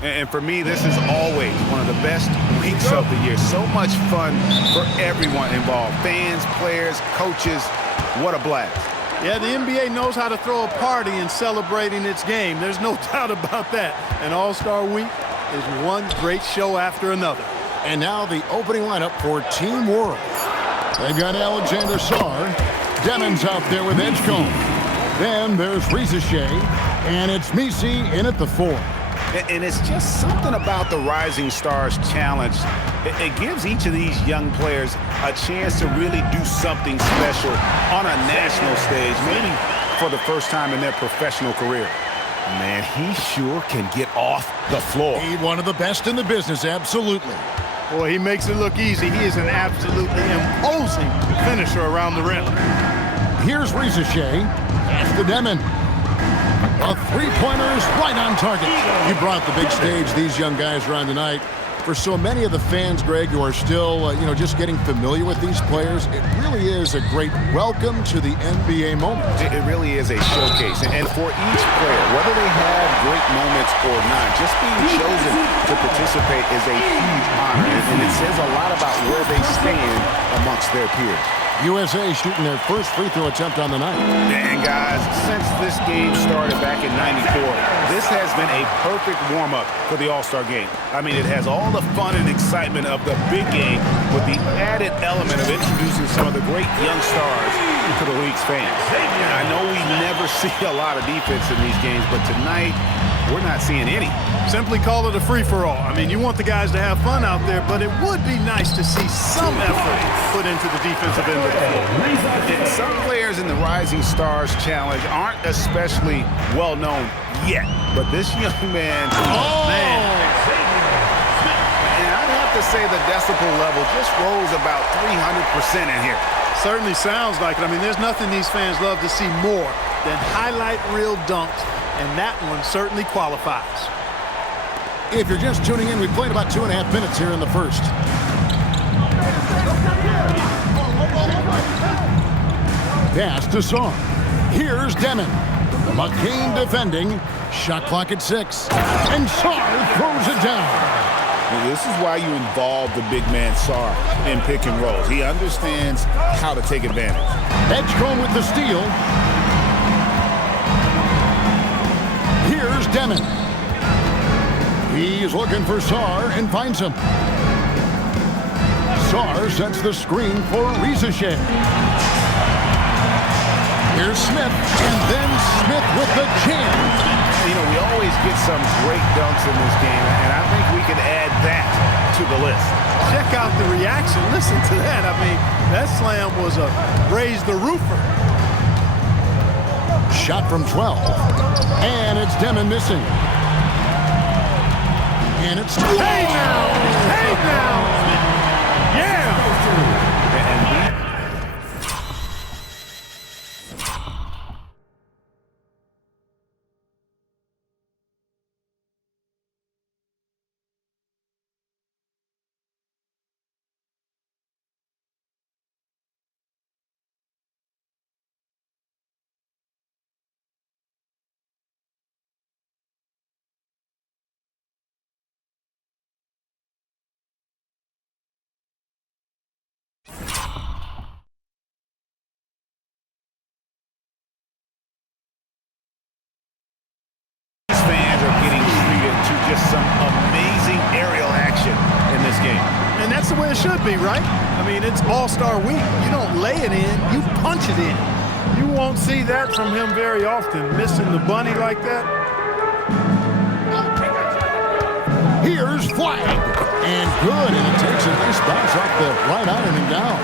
And for me, this is always one of the best weeks of the year. So much fun for everyone involved. Fans, players, coaches. What a blast. Yeah, the NBA knows how to throw a party in celebrating its game. There's no doubt about that. And All-Star Week is one great show after another. And now the opening lineup for Team World. They've got Alexander Sarr. Demon's out there with Edgecombe. Then there's Shea, and it's Misi in at the 4. And it's just something about the Rising Stars Challenge. It gives each of these young players a chance to really do something special on a national stage, maybe for the first time in their professional career. Man, he sure can get off the floor. He's one of the best in the business, absolutely. Boy, he makes it look easy. He is an absolutely imposing finisher around the rim. Here's Shea. That's the Demon. A three-pointers right on target. You brought the big stage these young guys around tonight. For so many of the fans, Greg, who are still, just getting familiar with these players, it really is a great welcome to the NBA moment. It really is a showcase. And for each player, whether they have great moments or not, just being chosen to participate is a huge honor. And it says a lot about where they stand amongst their peers. USA shooting their first free throw attempt on the night. And guys, since this game started back in '94, this has been a perfect warm-up for the All-Star game. I mean, it has all the fun and excitement of the big game with the added element of introducing some of the great young stars to the league's fans. I know we never see a lot of defense in these games, but tonight, we're not seeing any. Simply call it a free-for-all. I mean, you want the guys to have fun out there, but it would be nice to see some effort put into the defensive end of the floor. And some players in the Rising Stars Challenge aren't especially well-known yet, but this young man, man. And I'd have to say the decibel level just rose about 300% in here. Certainly sounds like it. I mean, there's nothing these fans love to see more than highlight reel dunks, and that one certainly qualifies. If you're just tuning in, we played about 2.5 minutes here in the first. Pass to Sarr. Here's Demon. McCain defending. Shot clock at 6. And Sarr throws it down. Well, this is why you involve the big man Sarr in pick and rolls. He understands how to take advantage. Edgecombe with the steal. Here's Demon. He's looking for Sarr and finds him. Sarr sets the screen for Shea. Here's Smith, and then Smith with the jam. You know, we always get some great dunks in this game, and I think we can add that to the list. Check out the reaction. Listen to that. I mean, that slam was a raise the roofer. Shot from 12. And it's Demon missing. And it's... Hey now! Hey now! Yeah! Some amazing aerial action in this game. And that's the way it should be, right? I mean, it's All-Star Week. You don't lay it in, you punch it in. You won't see that from him very often, missing the bunny like that. Here's flag. And good, and it takes a nice bounce off the right iron and down.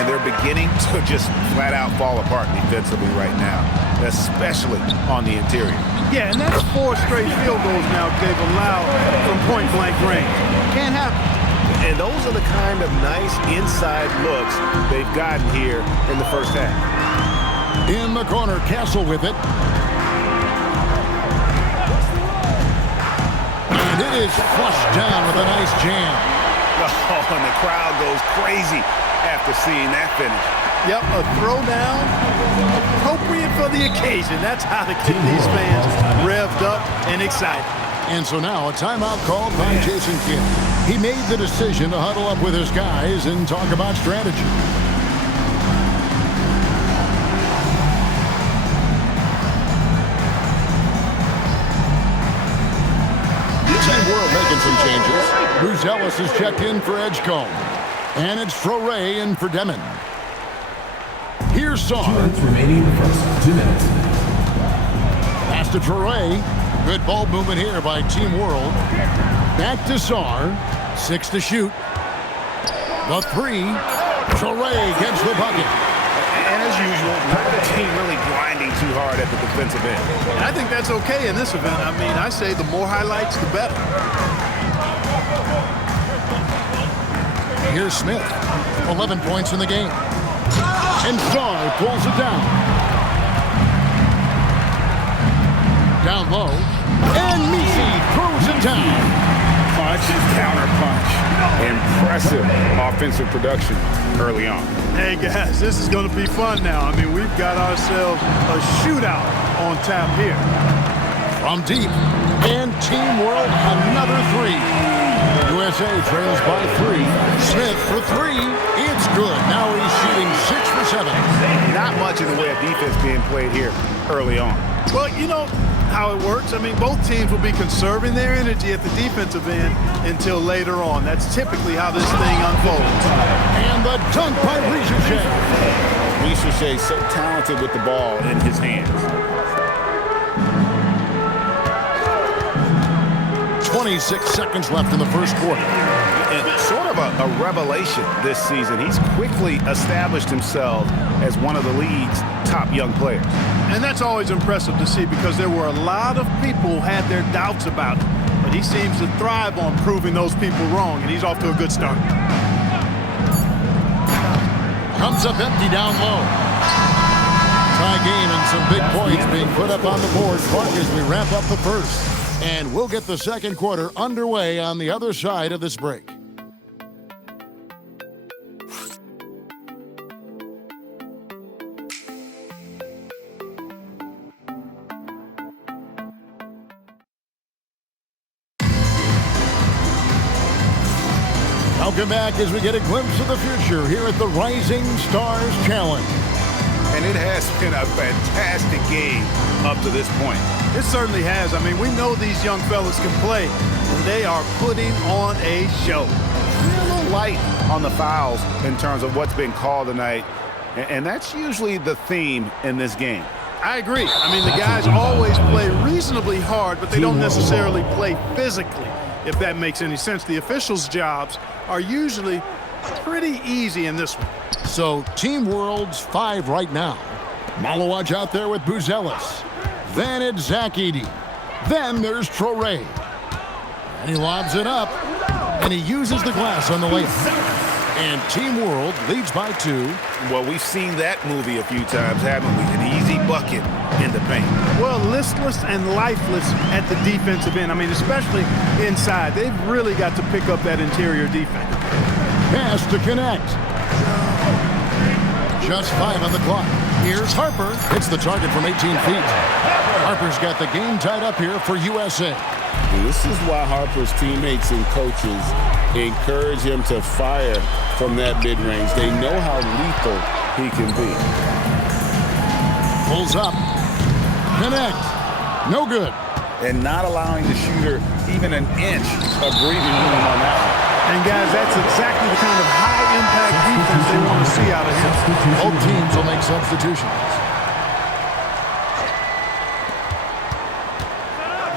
And they're beginning to just flat out fall apart defensively right now, especially on the interior. Yeah, and that's 4 straight field goals now they've allowed from point-blank range. Can't happen. And those are the kind of nice inside looks they've gotten here in the first half. In the corner, Castle with it. And it is flushed down with a nice jam. Oh, and the crowd goes crazy after seeing that finish. Yep, a throwdown appropriate for the occasion. That's how to get these fans revved up and excited. And so now a timeout called by Jason Kidd. He made the decision to huddle up with his guys and talk about strategy. Team World making some changes. Bruce Ellis is checked in for Edgecombe. And it's Trore in for Demon. Here's Saar. 2 minutes remaining in the first. 2 minutes. Pass to Trore. Good ball movement here by Team World. Back to Saar. 6 to shoot. The 3. Trore gets the bucket. And as usual, neither team really grinding too hard at the defensive end. And I think that's okay in this event. I mean, I say the more highlights, the better. Here's Smith. 11 points in the game. And Saar pulls it down. Down low. And Misi throws it down. Punch and counter punch. Impressive offensive production early on. Hey, guys, this is going to be fun now. I mean, we've got ourselves a shootout on tap here. From deep. And Team World, another 3. USA trails by 3. Smith for 3. It's good. Now he's shooting 6 for 7. Not much in the way of defense being played here early on. Well, you know how it works. I mean, both teams will be conserving their energy at the defensive end until later on. That's typically how this thing unfolds. And the dunk by Ricochet. Ricochet so talented with the ball in his hands. 26 seconds left in the first quarter. And sort of a revelation this season. He's quickly established himself as one of the league's top young players. And that's always impressive to see because there were a lot of people who had their doubts about him. But he seems to thrive on proving those people wrong, and he's off to a good start. Comes up empty down low. Tie game and some big points being put up on the board as we wrap up the first. And we'll get the second quarter underway on the other side of this break. Welcome back as we get a glimpse of the future here at the Rising Stars Challenge. And it has been a fantastic game up to this point. It certainly has. I mean, we know these young fellas can play, and they are putting on a show. We're a little light on the fouls in terms of what's been called tonight, and that's usually the theme in this game. I agree. I mean, the guys always play reasonably hard, but they don't necessarily play physically, if that makes any sense. The officials' jobs are usually pretty easy in this one. So, Team World's 5 right now. Malawaj out there with Buzelis. Then it's Zach Edey. Then there's Trore. And he lobs it up. And he uses the glass on the layup. And Team World leads by 2. Well, we've seen that movie a few times, haven't we? An easy bucket in the paint. Well, listless and lifeless at the defensive end. I mean, especially inside. They've really got to pick up that interior defense. Pass to connect. Just 5 on the clock. Here's Harper. It's the target from 18 feet. Harper's got the game tied up here for USA. This is why Harper's teammates and coaches encourage him to fire from that mid-range. They know how lethal he can be. Pulls up. Connect. No good. And not allowing the shooter even an inch of breathing room on that one. And, guys, that's exactly the kind of high-impact defense they want to see out of him. Both teams will make substitutions.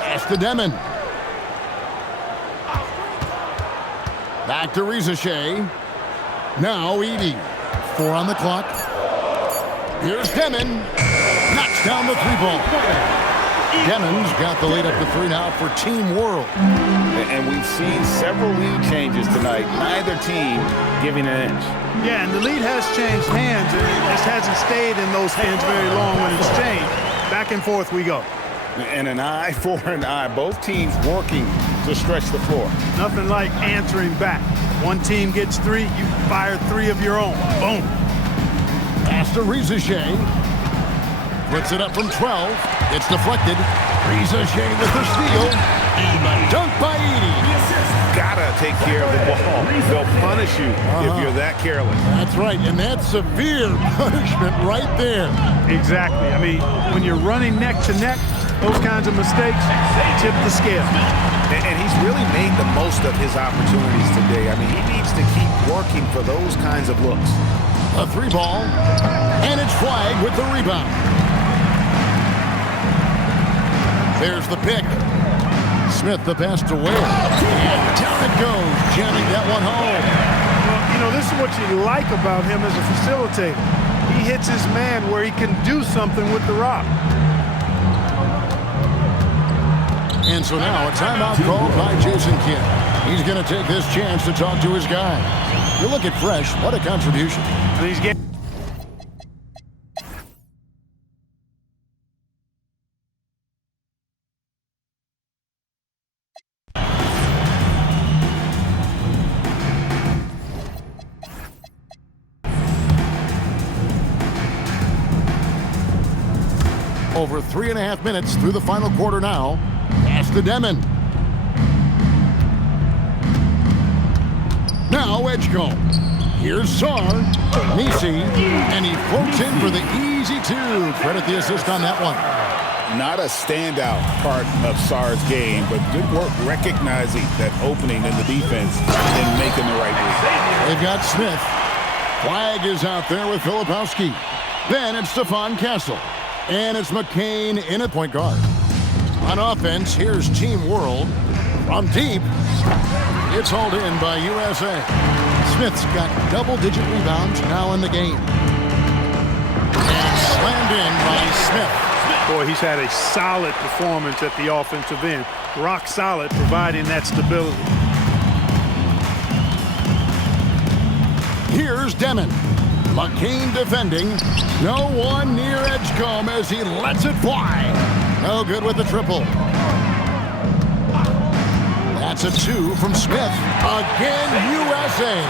Pass to Demon. Back to Ricochet. Now Edey. 4 on the clock. Here's Demon. Knocks down the 3-ball. Demon's got the lead up to 3 now for Team World. And we've seen several lead changes tonight. Neither team giving an inch. Yeah, and the lead has changed hands, and it just hasn't stayed in those hands very long when it's changed. Back and forth we go. And an eye for an eye. Both teams working to stretch the floor. Nothing like answering back. One team gets 3, you fire 3 of your own. Boom. Pass to Ricochet. Puts it up from 12. It's deflected. Ricochet with the steal. Dunk by Edey. Gotta take care of the ball. They'll punish you if you're that careless. That's right, and that's severe punishment right there. Exactly. I mean, when you're running neck to neck, those kinds of mistakes tip the scale. And he's really made the most of his opportunities today. I mean, he needs to keep working for those kinds of looks. A 3-ball, and it's flagged with the rebound. There's the pick. Smith the pass to Ware. And down it goes, jamming that one home. Well, you know, this is what you like about him as a facilitator. He hits his man where he can do something with the rock. And so now a timeout called by Jason Kidd. He's going to take this chance to talk to his guy. You look at Fresh, what a contribution. And he's getting over 3.5 minutes through the final quarter now. Pass to Demon. Now Edgecombe. Here's Sarr. Nisi. And he floats in for the easy 2. Credit the assist on that one. Not a standout part of Sarr's game, but good work recognizing that opening in the defense and making the right move. They've got Smith. Flag is out there with Filipowski. Then it's Stephon Castle. And it's McCain in at point guard. On offense, here's Team World. From deep, it's hauled in by USA. Smith's got double-digit rebounds now in the game. And slammed in by Smith. Boy, he's had a solid performance at the offensive end. Rock solid, providing that stability. Here's Demon. McCain defending. No one near Edgecombe as he lets it fly. No good with the triple. That's a 2 from Smith. Again, USA.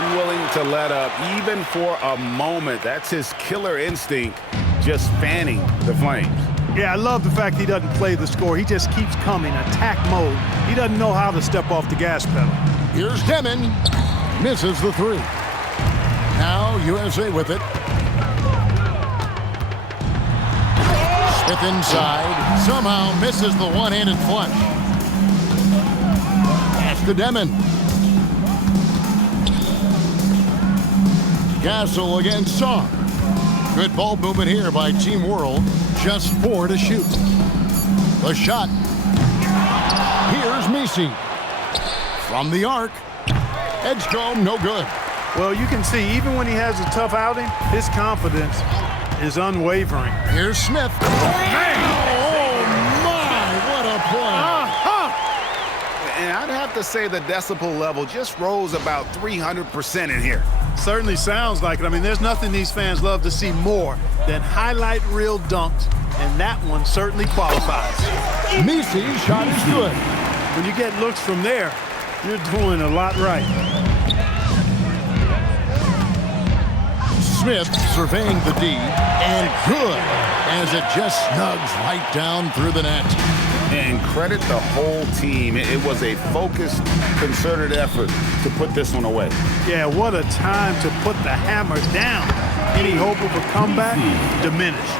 Unwilling to let up even for a moment. That's his killer instinct, just fanning the flames. Yeah, I love the fact he doesn't play the score. He just keeps coming, attack mode. He doesn't know how to step off the gas pedal. Here's Demon. Misses the 3. Now USA with it. Smith inside. Somehow misses the one-handed flush. Pass to Demon. Castle against Sarr. Good ball movement here by Team World. Just 4 to shoot. The shot. Here's Misi. From the arc. Edgecombe, no good. Well, you can see, even when he has a tough outing, his confidence is unwavering. Here's Smith. Oh, my, what a play. And I'd have to say the decibel level just rose about 300% in here. Certainly sounds like it. I mean, there's nothing these fans love to see more than highlight reel dunks, and that one certainly qualifies. Misi's shot is good. When you get looks from there, you're doing a lot right. Smith surveying the D, and good, as it just snugs right down through the net. And credit the whole team. It was a focused, concerted effort to put this one away. Yeah, what a time to put the hammer down. Any hope of a comeback diminished.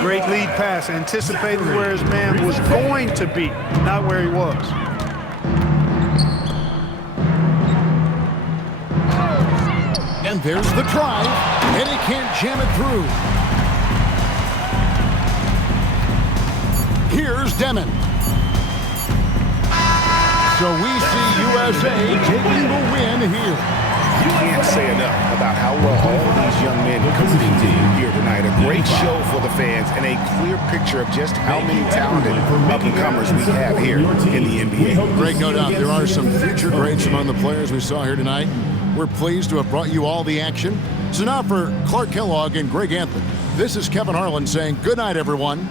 Great lead pass, anticipating where his man was going to be, not where he was. And there's the drive, and he can't jam it through. Here's Demon. So we see USA taking the win here. You can't say enough about how well all these young men competed here tonight. A great show for the fans and a clear picture of just how many talented up-and-comers we have here in the NBA. Greg, no doubt there are some future greats among the players we saw here tonight. We're pleased to have brought you all the action. So now for Clark Kellogg and Greg Anthony, this is Kevin Harlan saying good night, everyone.